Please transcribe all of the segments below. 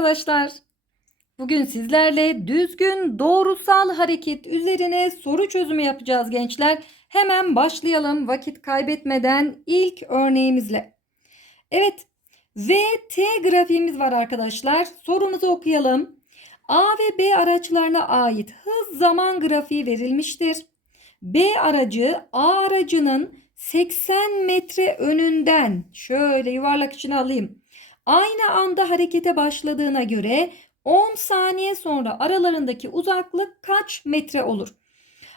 arkadaşlar. Bugün sizlerle düzgün doğrusal hareket üzerine soru çözümü yapacağız gençler. Hemen başlayalım vakit kaybetmeden ilk örneğimizle. Evet VT grafiğimiz var arkadaşlar. Sorumuzu okuyalım. A ve B araçlarına ait hız zaman grafiği verilmiştir. B aracı A aracının 80 metre önünden şöyle yuvarlak içine alayım. Aynı anda harekete başladığına göre 10 saniye sonra aralarındaki uzaklık kaç metre olur?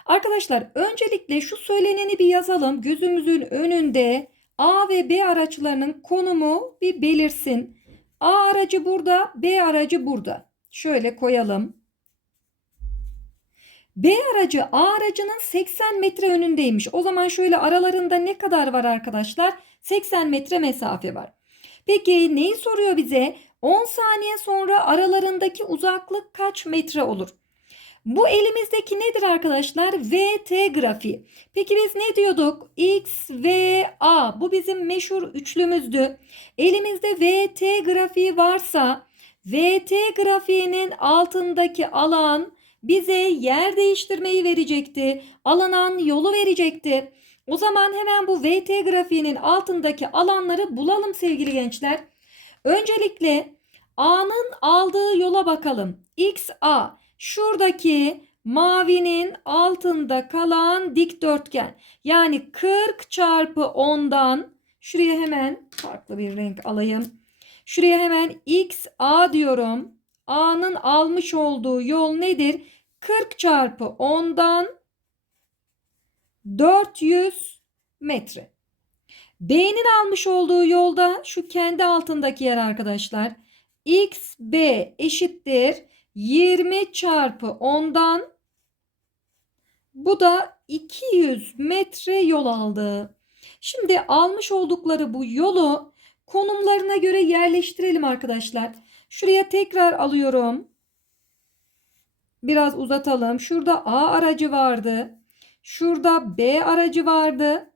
Arkadaşlar öncelikle şu söyleneni bir yazalım. Gözümüzün önünde A ve B araçlarının konumu bir belirsin. A aracı burada, B aracı burada. Şöyle koyalım. B aracı A aracının 80 metre önündeymiş. O zaman şöyle aralarında ne kadar var arkadaşlar? 80 metre mesafe var. Peki neyi soruyor bize? 10 saniye sonra aralarındaki uzaklık kaç metre olur? Bu elimizdeki nedir arkadaşlar? VT grafiği. Peki biz ne diyorduk? X, V, A. Bu bizim meşhur üçlümüzdü. Elimizde VT grafiği varsa VT grafiğinin altındaki alan bize yer değiştirmeyi verecekti. Alınan yolu verecekti. O zaman hemen bu VT grafiğinin altındaki alanları bulalım sevgili gençler. Öncelikle A'nın aldığı yola bakalım. XA şuradaki mavinin altında kalan dikdörtgen. Yani 40 çarpı 10'dan şuraya hemen farklı bir renk alayım. Şuraya hemen XA diyorum. A'nın almış olduğu yol nedir? 40 çarpı 10'dan 400 metre. B'nin almış olduğu yolda şu kendi altındaki yer arkadaşlar. XB eşittir 20 çarpı 10'dan bu da 200 metre yol aldı. Şimdi almış oldukları bu yolu konumlarına göre yerleştirelim arkadaşlar. Şuraya tekrar alıyorum. Biraz uzatalım. Şurada A aracı vardı. Şurada B aracı vardı.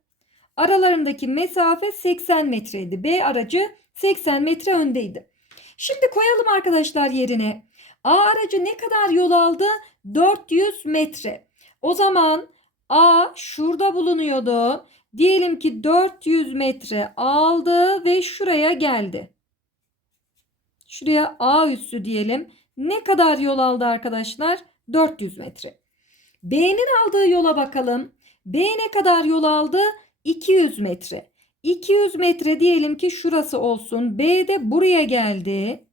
Aralarındaki mesafe 80 metreydi. B aracı 80 metre öndeydi. Şimdi koyalım arkadaşlar yerine. A aracı ne kadar yol aldı? 400 metre. O zaman A şurada bulunuyordu. Diyelim ki 400 metre aldı ve şuraya geldi. Şuraya A üssü diyelim. Ne kadar yol aldı arkadaşlar? 400 metre. B'nin aldığı yola bakalım. B ne kadar yol aldı? 200 metre. 200 metre diyelim ki şurası olsun. B de buraya geldi.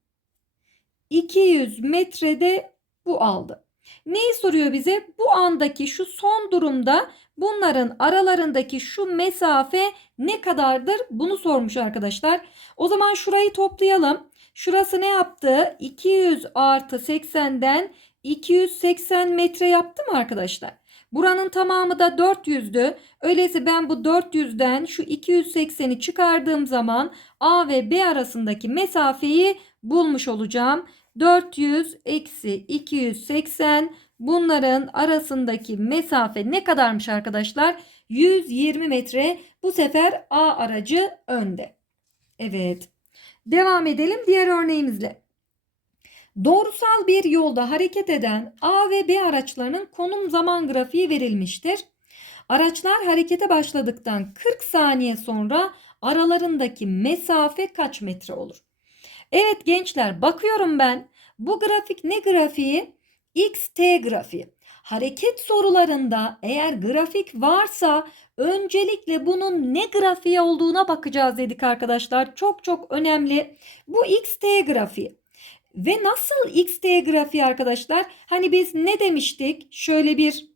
200 metrede bu aldı. Neyi soruyor bize? Bu andaki şu son durumda bunların aralarındaki şu mesafe ne kadardır? Bunu sormuş arkadaşlar. O zaman şurayı toplayalım. Şurası ne yaptı? 200 artı 80'den 280 metre yaptı mı arkadaşlar? Buranın tamamı da 400'dü. Öyleyse ben bu 400'den şu 280'i çıkardığım zaman A ve B arasındaki mesafeyi bulmuş olacağım. 400 eksi 280 bunların arasındaki mesafe ne kadarmış arkadaşlar? 120 metre. Bu sefer A aracı önde. Evet. Devam edelim diğer örneğimizle. Doğrusal bir yolda hareket eden A ve B araçlarının konum zaman grafiği verilmiştir. Araçlar harekete başladıktan 40 saniye sonra aralarındaki mesafe kaç metre olur? Evet gençler bakıyorum ben. Bu grafik ne grafiği? XT grafiği. Hareket sorularında eğer grafik varsa öncelikle bunun ne grafiği olduğuna bakacağız dedik arkadaşlar. Çok çok önemli. Bu XT grafiği. Ve nasıl XT grafiği arkadaşlar? Hani biz ne demiştik? Şöyle bir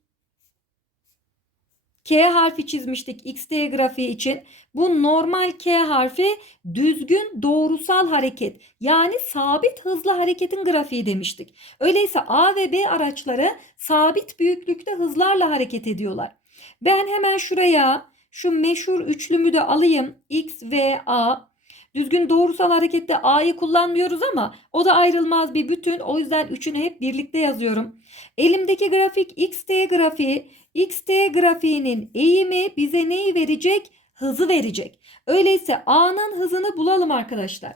K harfi çizmiştik XT grafiği için. Bu normal K harfi düzgün doğrusal hareket yani sabit hızlı hareketin grafiği demiştik. Öyleyse A ve B araçları sabit büyüklükte hızlarla hareket ediyorlar. Ben hemen şuraya şu meşhur üçlümü de alayım. X, V, A. Düzgün doğrusal harekette A'yı kullanmıyoruz ama o da ayrılmaz bir bütün. O yüzden üçünü hep birlikte yazıyorum. Elimdeki grafik XT grafiği. XT grafiğinin eğimi bize neyi verecek? Hızı verecek. Öyleyse A'nın hızını bulalım arkadaşlar.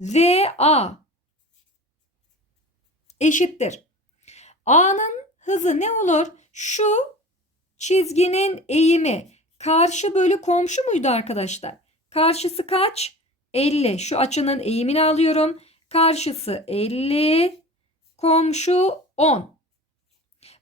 VA eşittir. A'nın hızı ne olur? Şu çizginin eğimi karşı bölü komşu muydu arkadaşlar? Karşısı kaç? 50. Şu açının eğimini alıyorum. Karşısı 50. Komşu 10.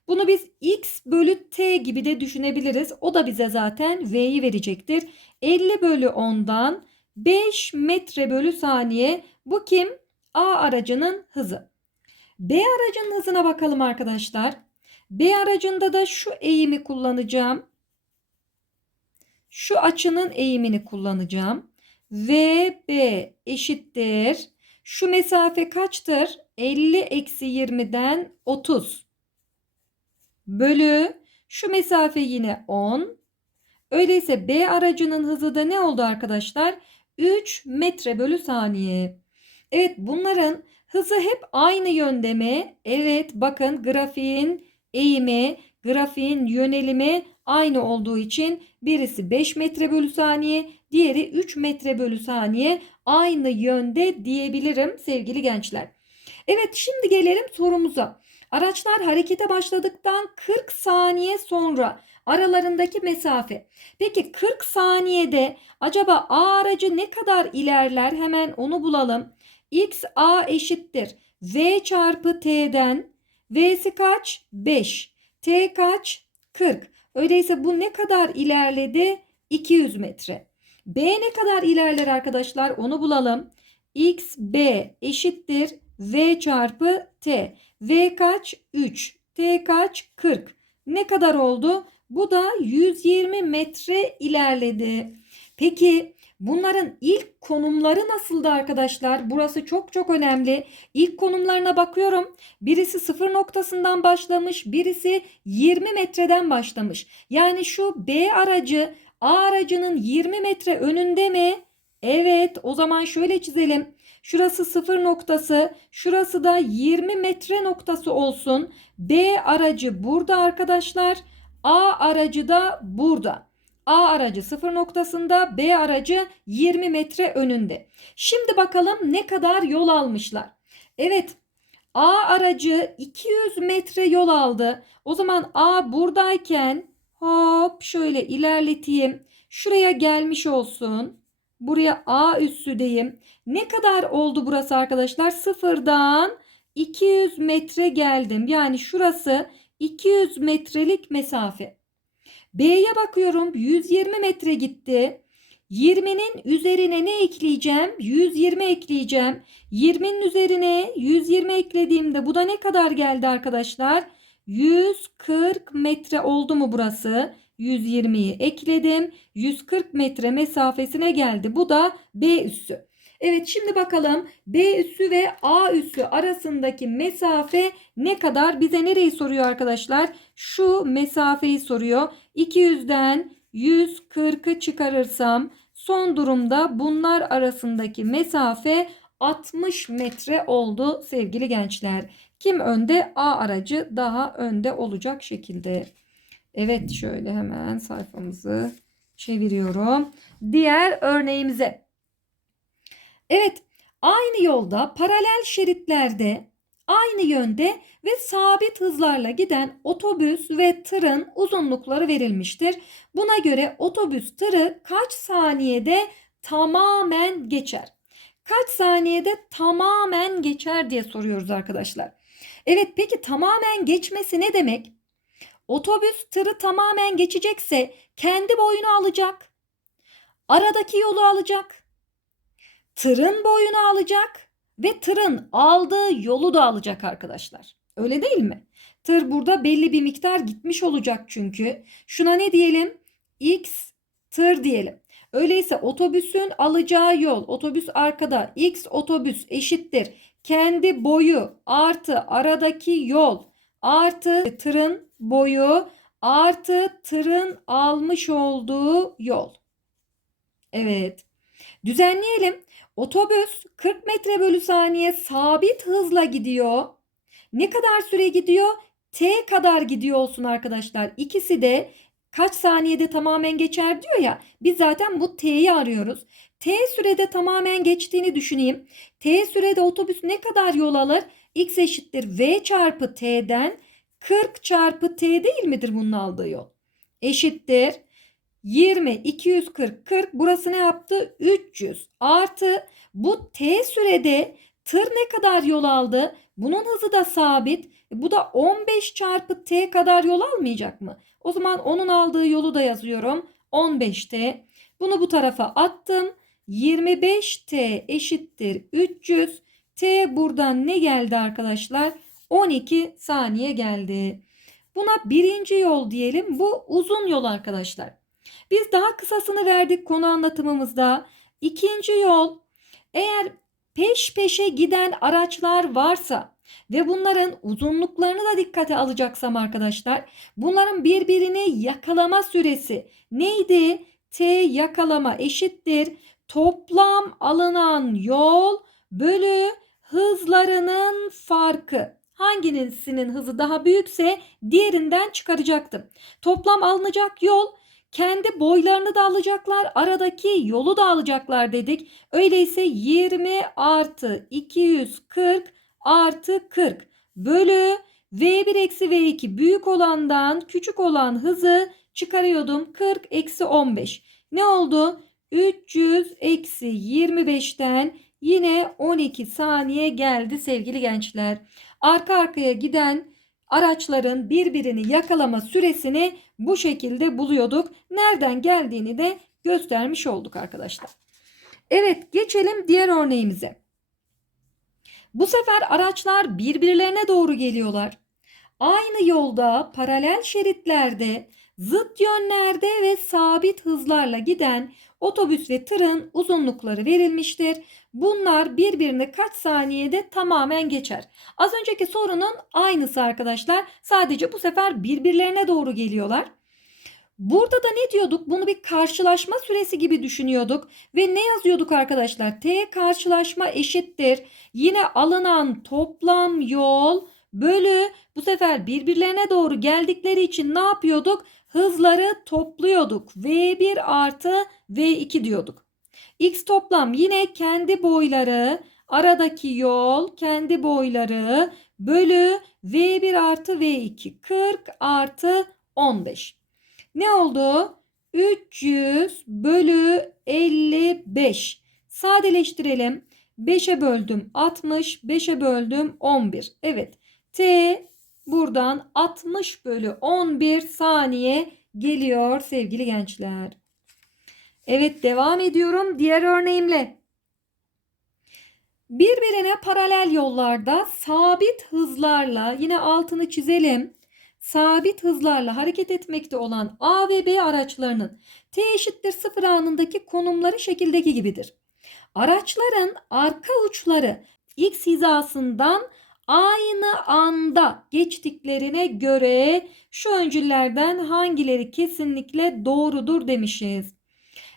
Bunu biz x bölü t gibi de düşünebiliriz. O da bize zaten v'yi verecektir. 50 bölü 10'dan 5 metre bölü saniye. Bu kim? A aracının hızı. B aracının hızına bakalım arkadaşlar. B aracında da şu eğimi kullanacağım. Şu açının eğimini kullanacağım. VB eşittir. Şu mesafe kaçtır? 50 eksi 20'den 30 bölü şu mesafe yine 10. Öyleyse B aracının hızı da ne oldu arkadaşlar? 3 metre bölü saniye. Evet bunların hızı hep aynı yönde mi? Evet bakın grafiğin eğimi, grafiğin yönelimi aynı olduğu için birisi 5 metre bölü saniye, diğeri 3 metre bölü saniye aynı yönde diyebilirim sevgili gençler. Evet şimdi gelelim sorumuza. Araçlar harekete başladıktan 40 saniye sonra aralarındaki mesafe. Peki 40 saniyede acaba A aracı ne kadar ilerler? Hemen onu bulalım. X A eşittir. V çarpı T'den V'si kaç? 5. T kaç? 40. Öyleyse bu ne kadar ilerledi? 200 metre. B ne kadar ilerler arkadaşlar? Onu bulalım. X B eşittir V çarpı T. V kaç? 3. T kaç? 40. Ne kadar oldu? Bu da 120 metre ilerledi. Peki bunların ilk konumları nasıldı arkadaşlar? Burası çok çok önemli. İlk konumlarına bakıyorum. Birisi sıfır noktasından başlamış, birisi 20 metreden başlamış. Yani şu B aracı A aracının 20 metre önünde mi? Evet, o zaman şöyle çizelim. Şurası sıfır noktası, şurası da 20 metre noktası olsun. B aracı burada arkadaşlar. A aracı da burada. A aracı sıfır noktasında, B aracı 20 metre önünde. Şimdi bakalım ne kadar yol almışlar. Evet, A aracı 200 metre yol aldı. O zaman A buradayken hop şöyle ilerleteyim. Şuraya gelmiş olsun. Buraya A üssü diyeyim. Ne kadar oldu burası arkadaşlar? Sıfırdan 200 metre geldim. Yani şurası 200 metrelik mesafe. B'ye bakıyorum 120 metre gitti. 20'nin üzerine ne ekleyeceğim? 120 ekleyeceğim. 20'nin üzerine 120 eklediğimde bu da ne kadar geldi arkadaşlar? 140 metre oldu mu burası? 120'yi ekledim. 140 metre mesafesine geldi. Bu da B üssü. Evet şimdi bakalım B üssü ve A üssü arasındaki mesafe ne kadar? Bize nereyi soruyor arkadaşlar? Şu mesafeyi soruyor. 200'den 140'ı çıkarırsam son durumda bunlar arasındaki mesafe 60 metre oldu sevgili gençler. Kim önde? A aracı daha önde olacak şekilde. Evet şöyle hemen sayfamızı çeviriyorum. Diğer örneğimize. Evet aynı yolda paralel şeritlerde aynı yönde ve sabit hızlarla giden otobüs ve tırın uzunlukları verilmiştir. Buna göre otobüs tırı kaç saniyede tamamen geçer? Kaç saniyede tamamen geçer diye soruyoruz arkadaşlar. Evet peki tamamen geçmesi ne demek? Otobüs tırı tamamen geçecekse kendi boyunu alacak. Aradaki yolu alacak. Tırın boyunu alacak ve tırın aldığı yolu da alacak arkadaşlar. Öyle değil mi? Tır burada belli bir miktar gitmiş olacak çünkü. Şuna ne diyelim? X tır diyelim. Öyleyse otobüsün alacağı yol, otobüs arkada, X otobüs eşittir. Kendi boyu artı aradaki yol artı tırın boyu artı tırın almış olduğu yol. Evet. Düzenleyelim. Otobüs 40 metre bölü saniye sabit hızla gidiyor. Ne kadar süre gidiyor? T kadar gidiyor olsun arkadaşlar. İkisi de kaç saniyede tamamen geçer diyor ya. Biz zaten bu T'yi arıyoruz. T sürede tamamen geçtiğini düşüneyim. T sürede otobüs ne kadar yol alır? x eşittir v çarpı t'den 40 çarpı t değil midir bunun aldığı yol? Eşittir 20, 240, 40 burası ne yaptı? 300 artı bu t sürede tır ne kadar yol aldı? Bunun hızı da sabit. E, Bu da 15 çarpı t kadar yol almayacak mı? O zaman onun aldığı yolu da yazıyorum. 15t. Bunu bu tarafa attım. 25t eşittir 300. T buradan ne geldi arkadaşlar? 12 saniye geldi. Buna birinci yol diyelim. Bu uzun yol arkadaşlar. Biz daha kısasını verdik konu anlatımımızda. İkinci yol eğer peş peşe giden araçlar varsa ve bunların uzunluklarını da dikkate alacaksam arkadaşlar bunların birbirini yakalama süresi neydi? T yakalama eşittir toplam alınan yol bölü hızlarının farkı. Hangisinin hızı daha büyükse diğerinden çıkaracaktım. Toplam alınacak yol kendi boylarını da alacaklar, aradaki yolu da alacaklar dedik. Öyleyse 20 artı 240 artı 40 bölü V1 eksi V2 büyük olandan küçük olan hızı çıkarıyordum. 40 eksi 15. Ne oldu? 300 eksi 25'ten yine 12 saniye geldi sevgili gençler. Arka arkaya giden araçların birbirini yakalama süresini bu şekilde buluyorduk. Nereden geldiğini de göstermiş olduk arkadaşlar. Evet geçelim diğer örneğimize. Bu sefer araçlar birbirlerine doğru geliyorlar. Aynı yolda paralel şeritlerde zıt yönlerde ve sabit hızlarla giden otobüs ve tırın uzunlukları verilmiştir. Bunlar birbirini kaç saniyede tamamen geçer. Az önceki sorunun aynısı arkadaşlar. Sadece bu sefer birbirlerine doğru geliyorlar. Burada da ne diyorduk? Bunu bir karşılaşma süresi gibi düşünüyorduk. Ve ne yazıyorduk arkadaşlar? T karşılaşma eşittir. Yine alınan toplam yol bölü bu sefer birbirlerine doğru geldikleri için ne yapıyorduk? Hızları topluyorduk. V1 artı V2 diyorduk. X toplam yine kendi boyları aradaki yol kendi boyları bölü V1 artı V2 40 artı 15. Ne oldu? 300 bölü 55. Sadeleştirelim. 5'e böldüm 60, 5'e böldüm 11. Evet. T buradan 60 bölü 11 saniye geliyor sevgili gençler. Evet devam ediyorum diğer örneğimle. Birbirine paralel yollarda sabit hızlarla yine altını çizelim. Sabit hızlarla hareket etmekte olan A ve B araçlarının T eşittir 0 anındaki konumları şekildeki gibidir. Araçların arka uçları X hizasından aynı anda geçtiklerine göre şu öncüllerden hangileri kesinlikle doğrudur demişiz.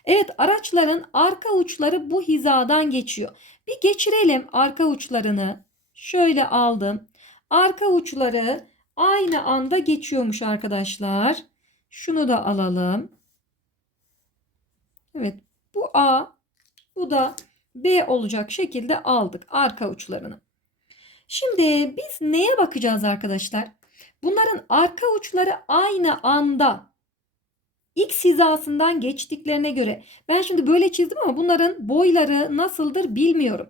Evet araçların arka uçları bu hizadan geçiyor. Bir geçirelim arka uçlarını. Şöyle aldım. Arka uçları aynı anda geçiyormuş arkadaşlar. Şunu da alalım. Evet bu A bu da B olacak şekilde aldık arka uçlarını. Şimdi biz neye bakacağız arkadaşlar? Bunların arka uçları aynı anda X hizasından geçtiklerine göre ben şimdi böyle çizdim ama bunların boyları nasıldır bilmiyorum.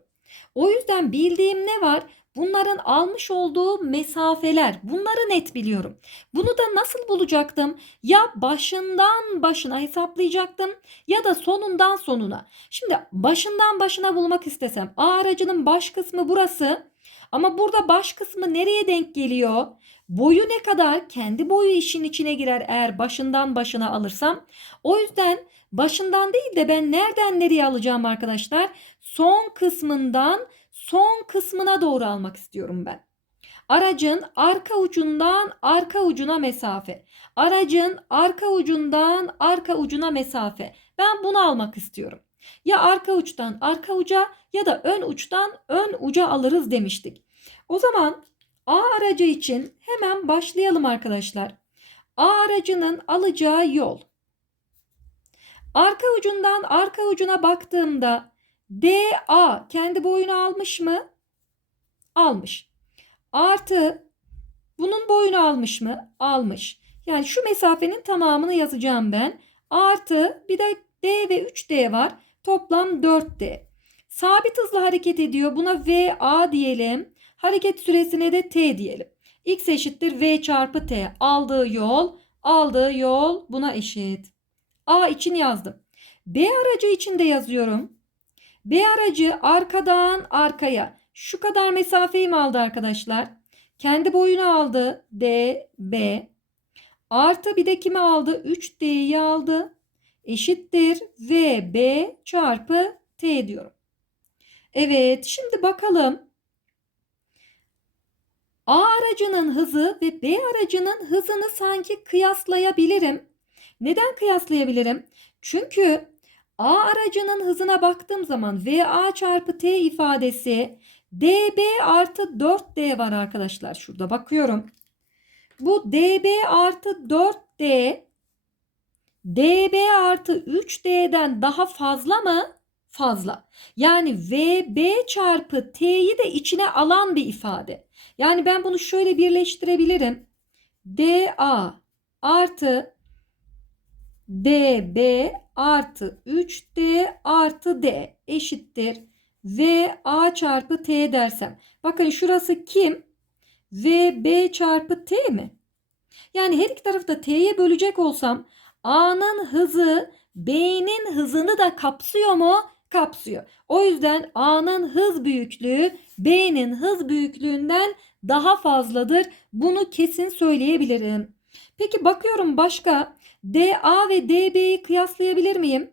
O yüzden bildiğim ne var? Bunların almış olduğu mesafeler. Bunları net biliyorum. Bunu da nasıl bulacaktım? Ya başından başına hesaplayacaktım ya da sonundan sonuna. Şimdi başından başına bulmak istesem A aracının baş kısmı burası. Ama burada baş kısmı nereye denk geliyor? Boyu ne kadar? Kendi boyu işin içine girer eğer başından başına alırsam. O yüzden başından değil de ben nereden nereye alacağım arkadaşlar? Son kısmından son kısmına doğru almak istiyorum ben. Aracın arka ucundan arka ucuna mesafe. Aracın arka ucundan arka ucuna mesafe. Ben bunu almak istiyorum. Ya arka uçtan arka uca ya da ön uçtan ön uca alırız demiştik. O zaman A aracı için hemen başlayalım arkadaşlar. A aracının alacağı yol. Arka ucundan arka ucuna baktığımda DA kendi boyunu almış mı? Almış. Artı bunun boyunu almış mı? Almış. Yani şu mesafenin tamamını yazacağım ben. Artı bir de D ve 3D var. Toplam 4D. Sabit hızla hareket ediyor. Buna VA diyelim. Hareket süresine de T diyelim. X eşittir V çarpı T. Aldığı yol, aldığı yol buna eşit. A için yazdım. B aracı için de yazıyorum. B aracı arkadan arkaya şu kadar mesafeyi mi aldı arkadaşlar? Kendi boyunu aldı. D, B. Artı bir de kimi aldı? 3D'yi aldı. Eşittir. V, B çarpı T diyorum. Evet şimdi bakalım. A aracının hızı ve B aracının hızını sanki kıyaslayabilirim. Neden kıyaslayabilirim? Çünkü A aracının hızına baktığım zaman VA çarpı T ifadesi DB artı 4D var arkadaşlar. Şurada bakıyorum. Bu DB artı 4D DB artı 3D'den daha fazla mı? Fazla. Yani VB çarpı T'yi de içine alan bir ifade. Yani ben bunu şöyle birleştirebilirim. DA artı DB artı 3D artı D eşittir. VA çarpı T dersem. Bakın şurası kim? VB çarpı T mi? Yani her iki tarafı da T'ye bölecek olsam A'nın hızı B'nin hızını da kapsıyor mu? Kapsıyor. O yüzden A'nın hız büyüklüğü B'nin hız büyüklüğünden daha fazladır. Bunu kesin söyleyebilirim. Peki bakıyorum başka DA ve DB'yi kıyaslayabilir miyim?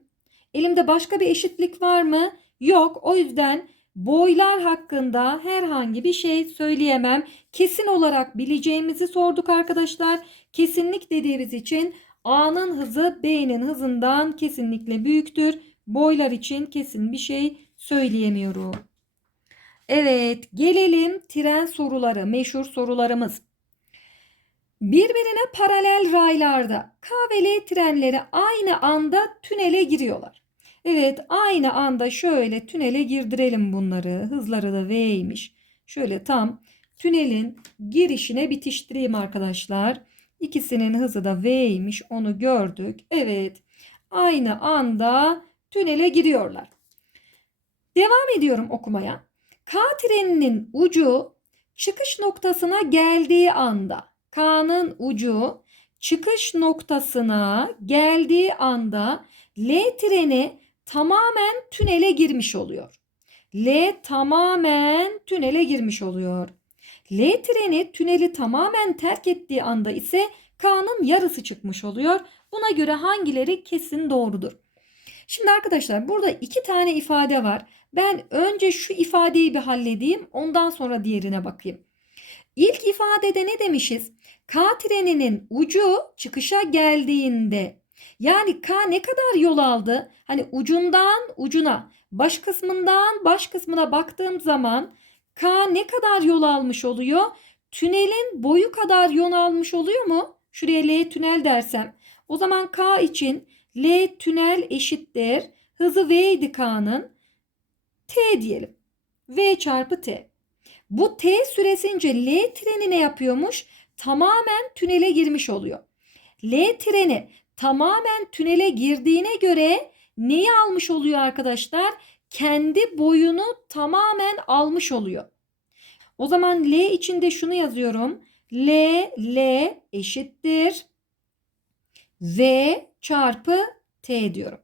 Elimde başka bir eşitlik var mı? Yok. O yüzden boylar hakkında herhangi bir şey söyleyemem. Kesin olarak bileceğimizi sorduk arkadaşlar. Kesinlik dediğimiz için A'nın hızı B'nin hızından kesinlikle büyüktür. Boylar için kesin bir şey söyleyemiyorum. Evet, gelelim tren soruları, meşhur sorularımız. Birbirine paralel raylarda K ve L trenleri aynı anda tünele giriyorlar. Evet, aynı anda şöyle tünele girdirelim bunları. Hızları da V'ymiş. Şöyle tam tünelin girişine bitiştireyim arkadaşlar. İkisinin hızı da V'ymiş. Onu gördük. Evet. Aynı anda tünele giriyorlar. Devam ediyorum okumaya. K treninin ucu çıkış noktasına geldiği anda K'nın ucu çıkış noktasına geldiği anda L treni tamamen tünele girmiş oluyor. L tamamen tünele girmiş oluyor. L treni tüneli tamamen terk ettiği anda ise K'nın yarısı çıkmış oluyor. Buna göre hangileri kesin doğrudur? Şimdi arkadaşlar burada iki tane ifade var. Ben önce şu ifadeyi bir halledeyim. Ondan sonra diğerine bakayım. İlk ifadede ne demişiz? K treninin ucu çıkışa geldiğinde yani K ne kadar yol aldı? Hani ucundan ucuna, baş kısmından baş kısmına baktığım zaman K ne kadar yol almış oluyor? Tünelin boyu kadar yol almış oluyor mu? Şuraya L tünel dersem. O zaman K için L tünel eşittir. Hızı V idi K'nın. T diyelim. V çarpı T. Bu T süresince L treni ne yapıyormuş? Tamamen tünele girmiş oluyor. L treni tamamen tünele girdiğine göre neyi almış oluyor arkadaşlar? Kendi boyunu tamamen almış oluyor. O zaman L içinde şunu yazıyorum. L, L eşittir. V çarpı T diyorum.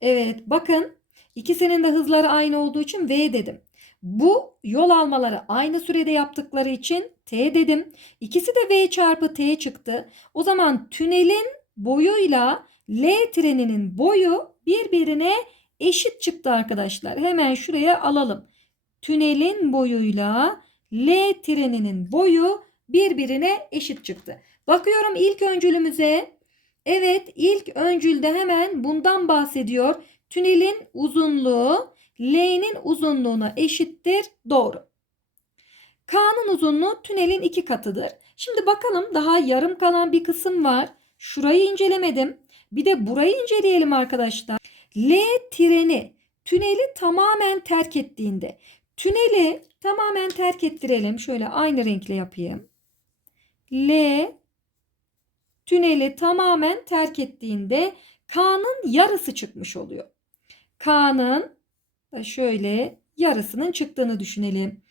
Evet bakın ikisinin de hızları aynı olduğu için V dedim. Bu yol almaları aynı sürede yaptıkları için T dedim. İkisi de V çarpı T çıktı. O zaman tünelin boyuyla L treninin boyu birbirine eşit çıktı arkadaşlar. Hemen şuraya alalım. Tünelin boyuyla L treninin boyu birbirine eşit çıktı. Bakıyorum ilk öncülümüze. Evet ilk öncülde hemen bundan bahsediyor. Tünelin uzunluğu L'nin uzunluğuna eşittir. Doğru. K'nın uzunluğu tünelin iki katıdır. Şimdi bakalım daha yarım kalan bir kısım var. Şurayı incelemedim. Bir de burayı inceleyelim arkadaşlar. L treni tüneli tamamen terk ettiğinde Tüneli tamamen terk ettirelim. Şöyle aynı renkle yapayım. L tüneli tamamen terk ettiğinde K'nın yarısı çıkmış oluyor. K'nın şöyle yarısının çıktığını düşünelim.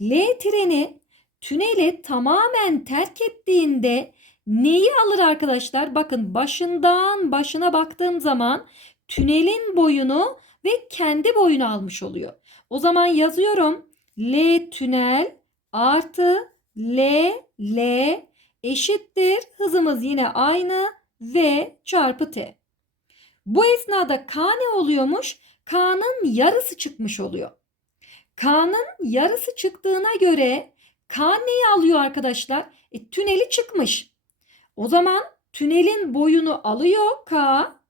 L treni tüneli tamamen terk ettiğinde neyi alır arkadaşlar? Bakın başından başına baktığım zaman tünelin boyunu ve kendi boyunu almış oluyor. O zaman yazıyorum. L tünel artı L L eşittir. Hızımız yine aynı V çarpı T. Bu esnada K ne oluyormuş? K'nın yarısı çıkmış oluyor. K'nın yarısı çıktığına göre K neyi alıyor arkadaşlar? E, tüneli çıkmış. O zaman tünelin boyunu alıyor K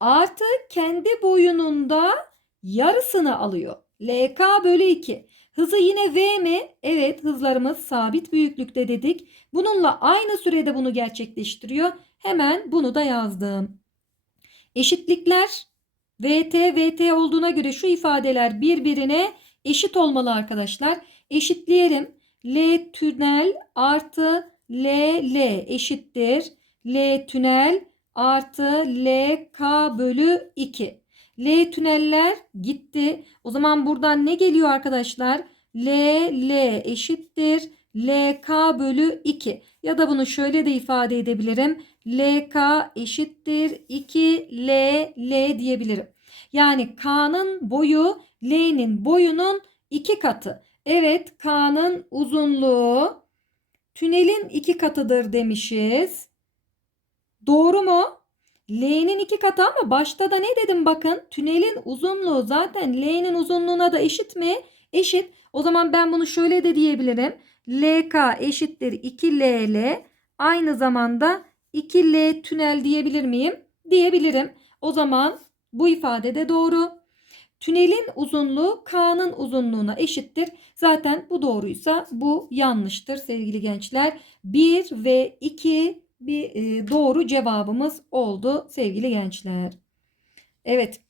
artı kendi boyunun da yarısını alıyor. LK bölü 2. Hızı yine V mi? Evet hızlarımız sabit büyüklükte dedik. Bununla aynı sürede bunu gerçekleştiriyor. Hemen bunu da yazdım. Eşitlikler VT VT olduğuna göre şu ifadeler birbirine eşit olmalı arkadaşlar. Eşitleyelim. L tünel artı L L eşittir. L tünel artı L K bölü 2. L tüneller gitti. O zaman buradan ne geliyor arkadaşlar? L L eşittir. LK bölü 2. Ya da bunu şöyle de ifade edebilirim. LK eşittir 2 L L diyebilirim. Yani K'nın boyu L'nin boyunun iki katı. Evet K'nın uzunluğu tünelin iki katıdır demişiz. Doğru mu? L'nin iki katı ama başta da ne dedim bakın. Tünelin uzunluğu zaten L'nin uzunluğuna da eşit mi? Eşit. O zaman ben bunu şöyle de diyebilirim. LK eşittir 2LL aynı zamanda 2L tünel diyebilir miyim? Diyebilirim. O zaman bu ifade de doğru. Tünelin uzunluğu K'nın uzunluğuna eşittir. Zaten bu doğruysa bu yanlıştır sevgili gençler. 1 ve 2 bir e, doğru cevabımız oldu sevgili gençler. Evet.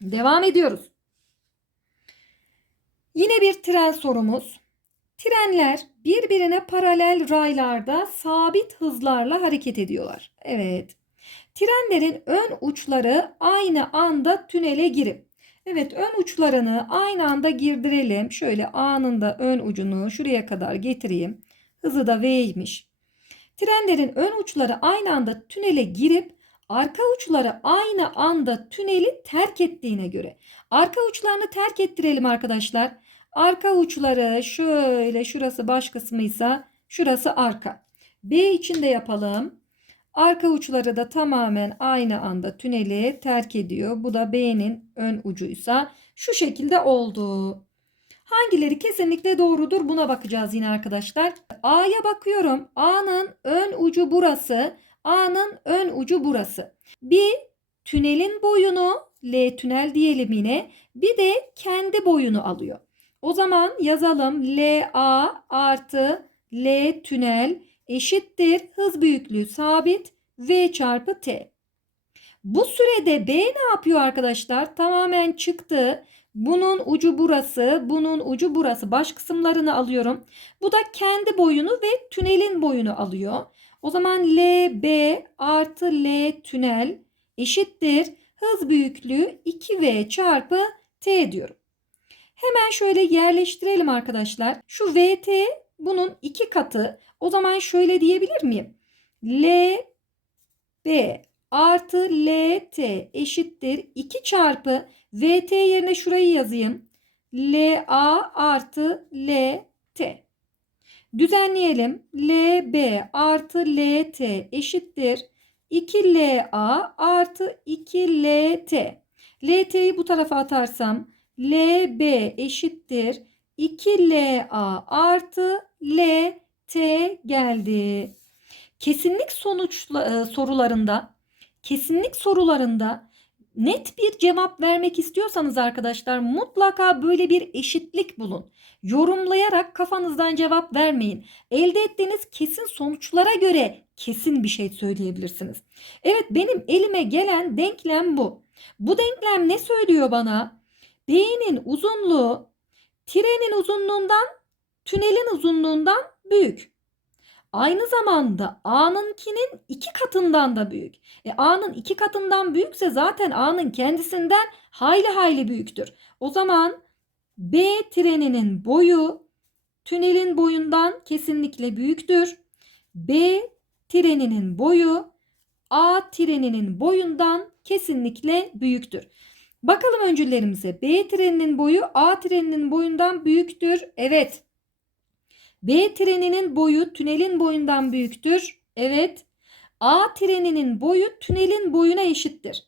Devam ediyoruz. Yine bir tren sorumuz. Trenler birbirine paralel raylarda sabit hızlarla hareket ediyorlar. Evet. Trenlerin ön uçları aynı anda tünele girip Evet ön uçlarını aynı anda girdirelim. Şöyle anında ön ucunu şuraya kadar getireyim. Hızı da V'ymiş. Trenlerin ön uçları aynı anda tünele girip arka uçları aynı anda tüneli terk ettiğine göre arka uçlarını terk ettirelim arkadaşlar. Arka uçları şöyle şurası baş kısmıysa şurası arka. B için de yapalım. Arka uçları da tamamen aynı anda tüneli terk ediyor. Bu da B'nin ön ucuysa şu şekilde oldu. Hangileri kesinlikle doğrudur buna bakacağız yine arkadaşlar. A'ya bakıyorum. A'nın ön ucu burası. A'nın ön ucu burası. Bir tünelin boyunu L tünel diyelim yine. Bir de kendi boyunu alıyor. O zaman yazalım LA artı L tünel eşittir hız büyüklüğü sabit V çarpı T. Bu sürede B ne yapıyor arkadaşlar? Tamamen çıktı. Bunun ucu burası, bunun ucu burası. Baş kısımlarını alıyorum. Bu da kendi boyunu ve tünelin boyunu alıyor. O zaman LB artı L tünel eşittir. Hız büyüklüğü 2V çarpı T diyorum. Hemen şöyle yerleştirelim arkadaşlar. Şu VT bunun iki katı. O zaman şöyle diyebilir miyim? LB artı LT eşittir 2 çarpı VT yerine şurayı yazayım. LA artı LT. Düzenleyelim. LB artı LT eşittir 2LA artı 2LT. LT'yi bu tarafa atarsam LB eşittir 2LA artı LT geldi. Kesinlik sonuçla, e, sorularında kesinlik sorularında net bir cevap vermek istiyorsanız arkadaşlar mutlaka böyle bir eşitlik bulun. Yorumlayarak kafanızdan cevap vermeyin. Elde ettiğiniz kesin sonuçlara göre kesin bir şey söyleyebilirsiniz. Evet benim elime gelen denklem bu. Bu denklem ne söylüyor bana? B'nin uzunluğu trenin uzunluğundan tünelin uzunluğundan büyük. Aynı zamanda A'nınkinin iki katından da büyük. E, A'nın iki katından büyükse zaten A'nın kendisinden hayli hayli büyüktür. O zaman B treninin boyu tünelin boyundan kesinlikle büyüktür. B treninin boyu A treninin boyundan kesinlikle büyüktür. Bakalım öncüllerimize. B treninin boyu A treninin boyundan büyüktür. Evet. B treninin boyu tünelin boyundan büyüktür. Evet. A treninin boyu tünelin boyuna eşittir.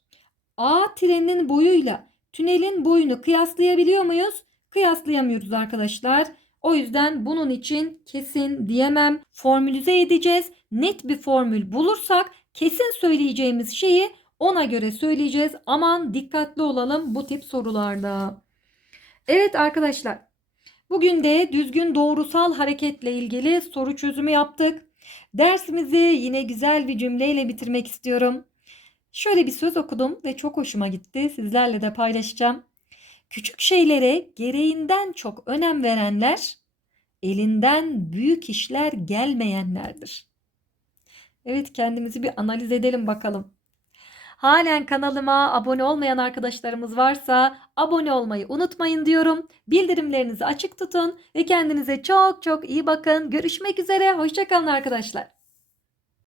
A treninin boyuyla tünelin boyunu kıyaslayabiliyor muyuz? Kıyaslayamıyoruz arkadaşlar. O yüzden bunun için kesin diyemem. Formülize edeceğiz. Net bir formül bulursak kesin söyleyeceğimiz şeyi ona göre söyleyeceğiz. Aman dikkatli olalım bu tip sorularda. Evet arkadaşlar. Bugün de düzgün doğrusal hareketle ilgili soru çözümü yaptık. Dersimizi yine güzel bir cümleyle bitirmek istiyorum. Şöyle bir söz okudum ve çok hoşuma gitti. Sizlerle de paylaşacağım. Küçük şeylere gereğinden çok önem verenler elinden büyük işler gelmeyenlerdir. Evet kendimizi bir analiz edelim bakalım. Halen kanalıma abone olmayan arkadaşlarımız varsa abone olmayı unutmayın diyorum. Bildirimlerinizi açık tutun ve kendinize çok çok iyi bakın. Görüşmek üzere. Hoşçakalın arkadaşlar.